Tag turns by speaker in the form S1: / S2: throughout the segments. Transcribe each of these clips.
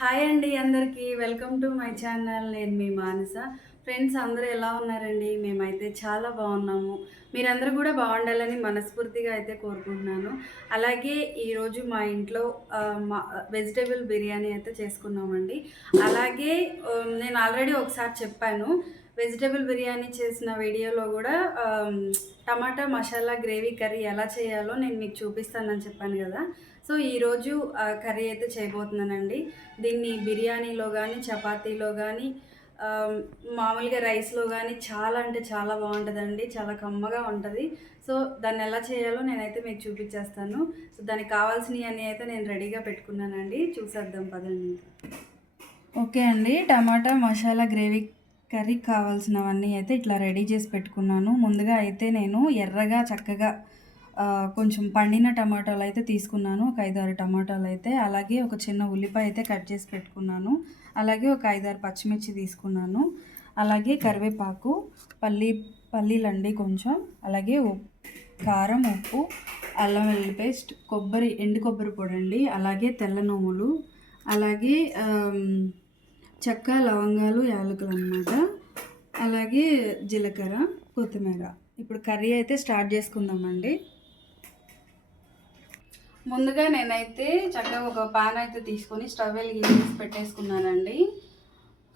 S1: Hi అండి అందరికీ. Welcome to my channel. నేను మీ మానస. ఫ్రెండ్స్ అందరూ ఎలా ఉన్నారండి? మేమైతే చాలా బాగున్నాము. మీరందరూ కూడా బాగుండాలని మనస్ఫూర్తిగా అయితే కోరుకుంటున్నాను. అలాగే ఈరోజు మా ఇంట్లో మా వెజిటేబుల్ బిర్యానీ అయితే చేసుకున్నామండి. అలాగే నేను ఆల్రెడీ ఒకసారి చెప్పాను. వెజిటేబుల్ బిర్యానీ చేసిన వీడియోలో కూడా టమాటా మసాలా గ్రేవీ కర్రీ ఎలా చేయాలో నేను మీకు చూపిస్తానని చెప్పాను కదా. సో ఈరోజు కర్రీ అయితే చేయబోతున్నానండి. దీన్ని బిర్యానీలో కానీ చపాతీలో కానీ మామూలుగా రైస్లో కానీ చాలా అంటే చాలా బాగుంటుందండి. చాలా కమ్మగా ఉంటుంది. సో దాన్ని ఎలా చేయాలో నేనైతే మీకు చూపించేస్తాను. సో దానికి కావాల్సినవి అన్నీ అయితే నేను రెడీగా పెట్టుకున్నానండి. చూసేద్దాం పదండి. ఓకే అండి. టమాటా మసాలా గ్రేవీ కర్రీకి కావాల్సినవన్నీ అయితే ఇట్లా రెడీ చేసి పెట్టుకున్నాను. ముందుగా అయితే నేను ఎర్రగా చక్కగా కొంచెం పండిన టమాటాలు అయితే తీసుకున్నాను. ఒక ఐదారు టమాటాలు అయితే అలాగే ఒక చిన్న ఉల్లిపాయ అయితే కట్ చేసి పెట్టుకున్నాను. అలాగే ఒక ఐదారు పచ్చిమిర్చి తీసుకున్నాను. అలాగే కరివేపాకు పల్లి పల్లీలండి కొంచెం. అలాగే ఉప్- కారం ఉప్పు అల్లం వెల్లుల్లి పేస్ట్ కొబ్బరి ఎండు కొబ్బరి పొడి అండి. అలాగే తెల్ల నూములు అలాగే చెక్క లవంగాలు యాలకులు అనమాట అలాగే జీలకర్ర కొత్తిమీర. ఇప్పుడు కర్రీ అయితే స్టార్ట్ చేసుకుందామండి. ముందుగా నేనైతే చక్కగా ఒక పాన్ అయితే తీసుకొని స్టవ్ వెలిగించేసి పెట్టేసుకున్నానండి.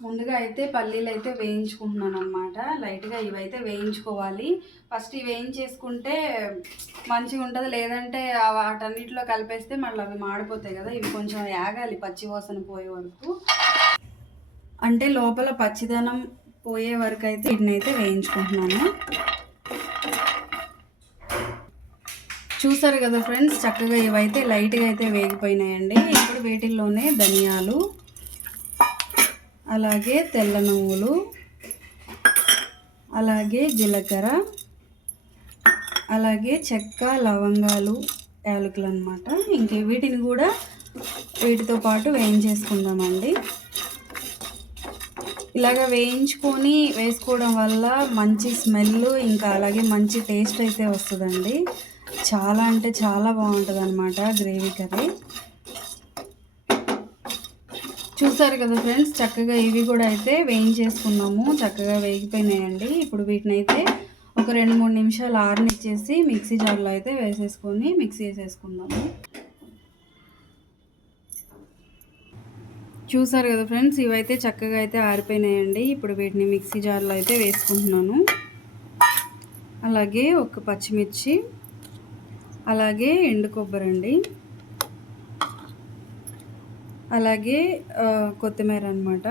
S1: ముందుగా అయితే పల్లీలు అయితే వేయించుకుంటున్నాను అనమాట లైట్గా ఇవైతే వేయించుకోవాలి. ఫస్ట్ ఇవి వేయించేసుకుంటే మంచిగా ఉంటుంది. లేదంటే వాటన్నిటిలో కలిపేస్తే మళ్ళీ అవి మాడిపోతాయి కదా. ఇవి కొంచెం యాగాలి పచ్చివాసన పోయే వరకు. అంటే లోపల పచ్చిదనం పోయే వరకు అయితే వీటిని అయితే వేయించుకుంటున్నాను. చూసారు కదా ఫ్రెండ్స్ చక్కగా ఇవైతే లైట్గా అయితే వేగిపోయినాయండి. ఇప్పుడు వీటిల్లోనే ధనియాలు అలాగే తెల్ల నువ్వులు అలాగే జీలకర్ర అలాగే చెక్క లవంగాలు యాలకులు అనమాట ఇంక వీటిని కూడా వీటితో పాటు వేయించేసుకుందామండి. ఇలాగ వేయించుకొని వేసుకోవడం వల్ల మంచి స్మెల్ ఇంకా అలాగే మంచి టేస్ట్ అయితే వస్తుందండి. చాలా అంటే చాలా బాగుంటుంది అనమాట గ్రేవీ కర్రీ. చూసారు కదా ఫ్రెండ్స్ చక్కగా ఇవి కూడా అయితే వేయించేసుకున్నాము. చక్కగా వేగిపోయినాయండి. ఇప్పుడు వీటిని అయితే ఒక రెండు మూడు నిమిషాలు ఆరనిచ్చేసి మిక్సీ జార్లో అయితే వేసేసుకొని మిక్సీ వేసేసుకుందాము. చూసారు కదా ఫ్రెండ్స్ ఇవైతే చక్కగా అయితే ఆరిపోయినాయండి. ఇప్పుడు వీటిని మిక్సీ జార్లో అయితే వేసుకుంటున్నాను. అలాగే ఒక పచ్చిమిర్చి అలాగే ఎండు కొబ్బరి అండి. అలాగే కొత్తిమీర అనమాట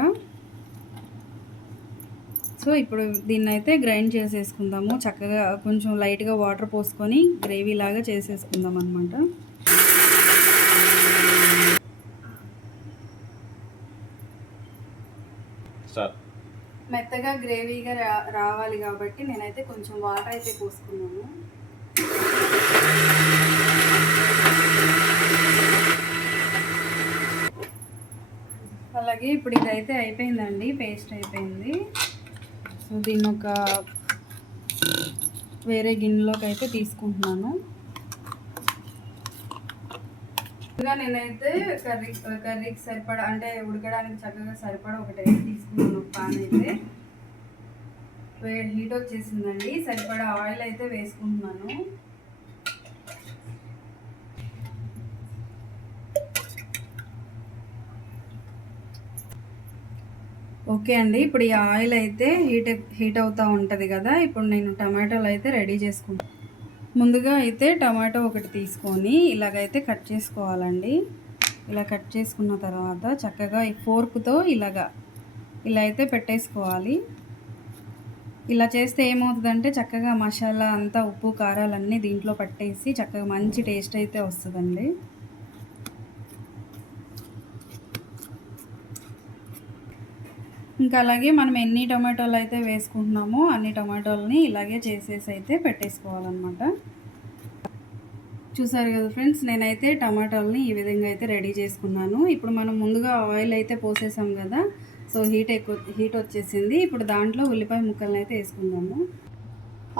S1: సో ఇప్పుడు దీన్ని అయితే గ్రైండ్ చేసేసుకుందాము. చక్కగా కొంచెం లైట్గా వాటర్ పోసుకొని గ్రేవీ లాగా చేసేసుకుందాం అనమాట
S2: సార్.
S1: మెత్తగా గ్రేవీగా రా రావాలి కాబట్టి నేనైతే కొంచెం వాటర్ అయితే పోసుకున్నాను. అలాగే ఇప్పుడు ఇదైతే అయిపోయిందండి పేస్ట్ అయిపోయింది. సో దీన్ని ఒక వేరే గిన్నెలోకి అయితే తీసుకుంటున్నాను. ఇంకా నేనైతే కర్రీ కర్రీకి సరిపడా అంటే ఉడకడానికి చక్కగా సరిపడా ఒకటైతే తీసుకున్నాను ఒక పాన్ అయితే వేడి హీట్ వచ్చేసిందండి. సరిపడా ఆయిల్ అయితే వేసుకుంటున్నాను. ఓకే అండి. ఇప్పుడు ఈ ఆయిల్ అయితే హీట్ హీట్ అవుతూ ఉంటుంది కదా. ఇప్పుడు నేను టమాటాలు అయితే రెడీ చేసుకుంటాను ముందుగా అయితే టమాటో ఒకటి తీసుకొని ఇలాగైతే కట్ చేసుకోవాలండి. ఇలా కట్ చేసుకున్న తర్వాత చక్కగా ఈ ఫోర్క్తో ఇలాగా ఇలా అయితే పెట్టేసుకోవాలి. ఇలా చేస్తే ఏమవుతుందంటే చక్కగా మసాలా అంతా ఉప్పు కారాలన్నీ దీంట్లో పట్టేసి చక్కగా మంచి టేస్ట్ అయితే వస్తుందండి. ఇంకా అలాగే మనం ఎన్ని టొమాటోలు అయితే వేసుకుంటున్నామో అన్ని టమాటోలని ఇలాగే చేసేసి అయితే పెట్టేసుకోవాలన్నమాట. చూసారు కదా ఫ్రెండ్స్ నేనైతే టమాటాలని ఈ విధంగా అయితే రెడీ చేసుకున్నాను. ఇప్పుడు మనం ముందుగా ఆయిల్ అయితే పోసేసాం కదా సో హీట్ ఎక్కువ హీట్ వచ్చేసింది. ఇప్పుడు దాంట్లో ఉల్లిపాయ ముక్కలను అయితే వేసుకుందాము.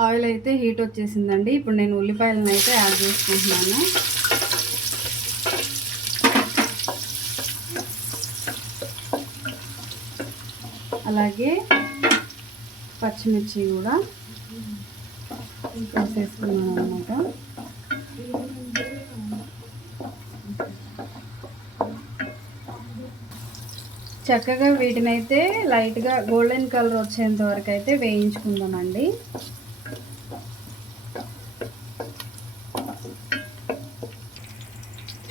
S1: ఆయిల్ అయితే హీట్ వచ్చేసిందండి. ఇప్పుడు నేను ఉల్లిపాయలను అయితే యాడ్ చేసుకుంటున్నాను. అలాగే పచ్చిమిర్చి కూడా వేసేసుకున్నాను అనమాట చక్కగా వీటినైతే లైట్గా గోల్డెన్ కలర్ వచ్చేంత వరకు అయితే వేయించుకుందామండి.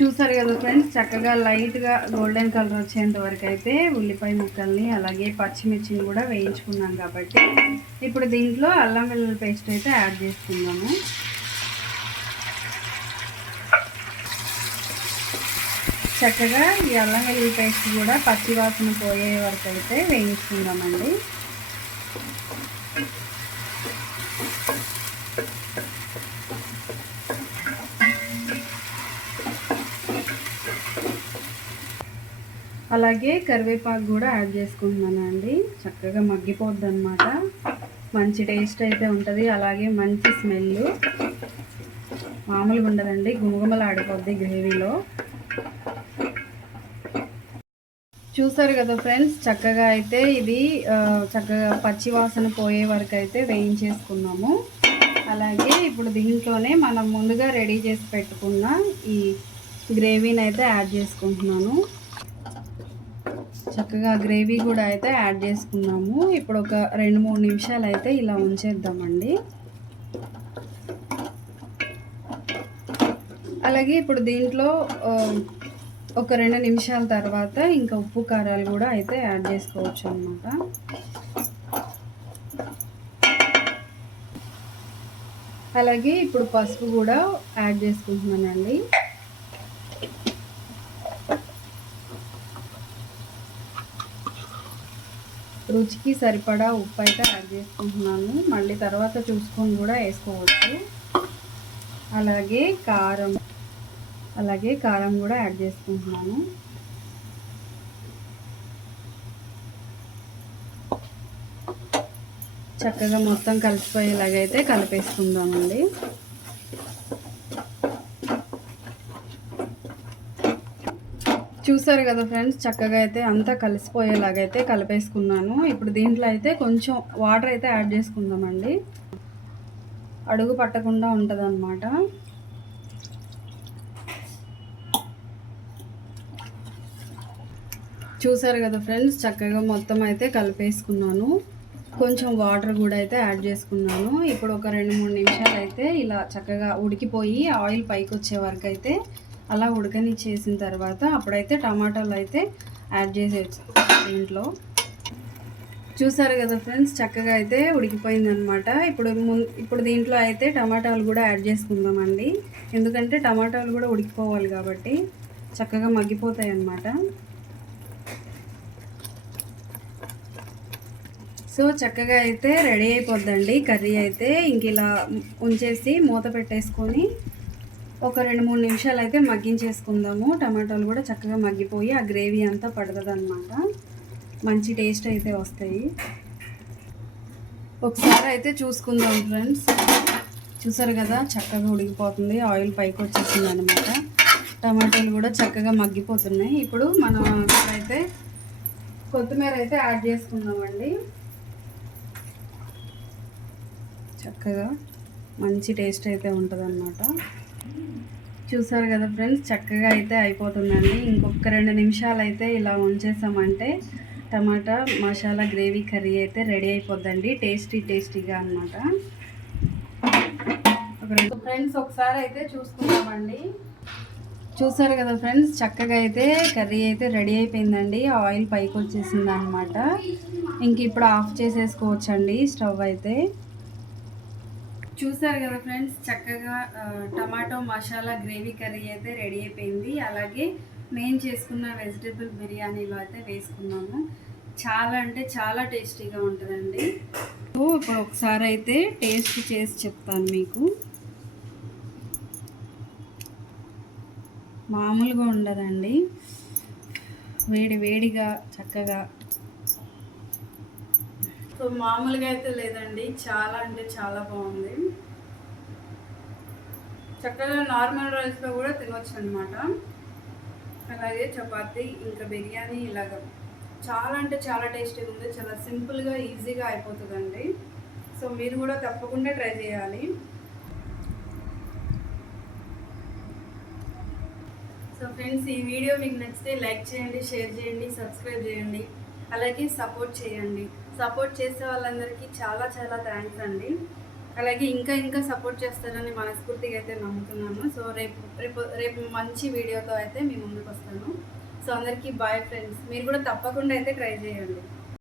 S1: చూసారు కదా ఫ్రెండ్స్ చక్కగా లైట్గా గోల్డెన్ కలర్ వచ్చేంత వరకు అయితే ఉల్లిపాయ ముక్కల్ని అలాగే పచ్చిమిర్చిని కూడా వేయించుకున్నాం కాబట్టి ఇప్పుడు దీంట్లో అల్లం వెల్లుల్లి పేస్ట్ అయితే యాడ్ చేసుకుందాము. చక్కగా ఈ అల్లం వెల్లుల్లి పేస్ట్ కూడా పచ్చి వాసన పోయే వరకు అయితే వేయించుకుందామండి. అలాగే కరివేపాకు కూడా యాడ్ చేసుకుంటున్నాను అండి. చక్కగా మగ్గిపోద్ది అనమాట మంచి టేస్ట్ అయితే ఉంటుంది. అలాగే మంచి స్మెల్. మామూలుగా ఉండదండి. గుమగుమలు ఆడిపోద్ది గ్రేవీలో. చూసారు కదా ఫ్రెండ్స్ చక్కగా అయితే ఇది చక్కగా పచ్చి వాసన పోయే వరకు అయితే వేయించేసుకున్నాము. అలాగే ఇప్పుడు దీంట్లోనే మనం ముందుగా రెడీ చేసి పెట్టుకున్న ఈ గ్రేవీని అయితే యాడ్ చేసుకుంటున్నాను. చక్కగా గ్రేవీ కూడా అయితే యాడ్ చేసుకున్నాము. ఇప్పుడు ఒక రెండు మూడు నిమిషాలు అయితే ఇలా ఉంచేద్దామండి. అలాగే ఇప్పుడు దీంట్లో ఒక రెండు నిమిషాల తర్వాత ఇంకా ఉప్పు కారాలు కూడా అయితే యాడ్ చేసుకోవచ్చు అనమాట అలాగే ఇప్పుడు పసుపు కూడా యాడ్ చేసుకుంటున్నానండి. రుచికి సరిపడా ఉప్పు అయితే యాడ్ చేసుకుంటున్నాను. మళ్ళీ తర్వాత చూసుకొని కూడా వేసుకోవచ్చు. అలాగే కారం అలాగే కారం కూడా యాడ్ చేసుకుంటున్నాను. చక్కగా మొత్తం కలిసిపోయేలాగైతే కలిపేసుకుందామండి. చూసారు కదా ఫ్రెండ్స్ చక్కగా అయితే అంతా కలిసిపోయేలాగైతే కలిపేసుకున్నాను. ఇప్పుడు దీంట్లో అయితే కొంచెం వాటర్ అయితే యాడ్ చేసుకుందామండి. అడుగు పట్టకుండా ఉంటుంది చూసారు కదా ఫ్రెండ్స్ చక్కగా మొత్తం అయితే కలిపేసుకున్నాను. కొంచెం వాటర్ కూడా అయితే యాడ్ చేసుకున్నాను. ఇప్పుడు ఒక రెండు మూడు నిమిషాలు అయితే ఇలా చక్కగా ఉడికిపోయి ఆయిల్ పైకి వచ్చే వరకు అయితే అలా ఉడకని చేసిన తర్వాత అప్పుడైతే టమాటాలు అయితే యాడ్ చేసేయచ్చు దీంట్లో చూసారు కదా ఫ్రెండ్స్ చక్కగా అయితే ఉడికిపోయిందనమాట ఇప్పుడు ముం ఇప్పుడు దీంట్లో అయితే టమాటాలు కూడా యాడ్ చేసుకుందామండి. ఎందుకంటే టమాటాలు కూడా ఉడికిపోవాలి కాబట్టి చక్కగా మగ్గిపోతాయి అన్నమాట సో చక్కగా అయితే రెడీ అయిపోద్దండి. కర్రీ అయితే ఇంక ఇలా ఉంచేసి మూత పెట్టేసుకొని ఒక రెండు మూడు నిమిషాలు అయితే మగ్గించేసుకుందాము. టమాటాలు కూడా చక్కగా మగ్గిపోయి ఆ గ్రేవీ అంతా పడుతుంది అనమాట మంచి టేస్ట్ అయితే వస్తాయి. ఒకసారి అయితే చూసుకుందాం ఫ్రెండ్స్. చూసారు కదా చక్కగా ఉడికిపోతుంది. ఆయిల్ పైకి వచ్చేసింది అనమాట టమాటాలు కూడా చక్కగా మగ్గిపోతున్నాయి. ఇప్పుడు మనం అయితే కొత్తిమీర అయితే యాడ్ చేసుకుందామండి. చక్కగా మంచి టేస్ట్ అయితే ఉంటుంది చూసారు కదా ఫ్రెండ్స్ చక్కగా అయితే అయిపోతుందండి. ఇంకొక రెండు నిమిషాలు అయితే ఇలా ఉంచేసామంటే టమాటా మసాలా గ్రేవీ కర్రీ అయితే రెడీ అయిపోద్దండి. టేస్టీ టేస్టీగా అనమాట ఫ్రెండ్స్ ఒకసారి అయితే చూసుకుందామండి. చూసారు కదా ఫ్రెండ్స్ చక్కగా అయితే కర్రీ అయితే రెడీ అయిపోయిందండి. ఆయిల్ పైకి వచ్చేసింది అనమాట ఇంక ఇప్పుడు ఆఫ్ చేసేసుకోవచ్చండి స్టవ్ అయితే. చూసారు కదా ఫ్రెండ్స్ చక్కగా టమాటో మసాలా గ్రేవీ కర్రీ అయితే రెడీ అయిపోయింది. అలాగే మేము చేసుకున్న వెజిటేబుల్ బిర్యానీలో అయితే వేసుకున్నాము. చాలా అంటే చాలా టేస్టీగా ఉంటుందండి. సో ఇప్పుడు ఒకసారి అయితే టేస్ట్ చేసి చెప్తాను మీకు. మామూలుగా ఉండదండి. వేడి వేడిగా చక్కగా సో మామూలుగా అయితే లేదండి. చాలా అంటే చాలా బాగుంది. చక్కగా నార్మల్ రైస్లో కూడా తినొచ్చు అనమాట అలాగే చపాతీ ఇంకా బిర్యానీ ఇలాగ చాలా అంటే చాలా టేస్టీగా ఉంది. చాలా సింపుల్గా ఈజీగా అయిపోతుందండి. సో మీరు కూడా తప్పకుండా ట్రై చేయాలి. సో ఫ్రెండ్స్ ఈ వీడియో మీకు నచ్చితే లైక్ చేయండి షేర్ చేయండి సబ్స్క్రైబ్ చేయండి. అలాగే సపోర్ట్ చేయండి. సపోర్ట్ చేసే వాళ్ళందరికీ చాలా చాలా థ్యాంక్స్ అండి. అలాగే ఇంకా ఇంకా సపోర్ట్ చేస్తారని మనస్ఫూర్తిగా అయితే నమ్ముతున్నాను. సో రేపు రేపు రేపు మంచి వీడియోతో అయితే మీ ముందుకు వస్తాను. సో అందరికీ బాయ్ ఫ్రెండ్స్. మీరు కూడా తప్పకుండా అయితే ట్రై చేయండి.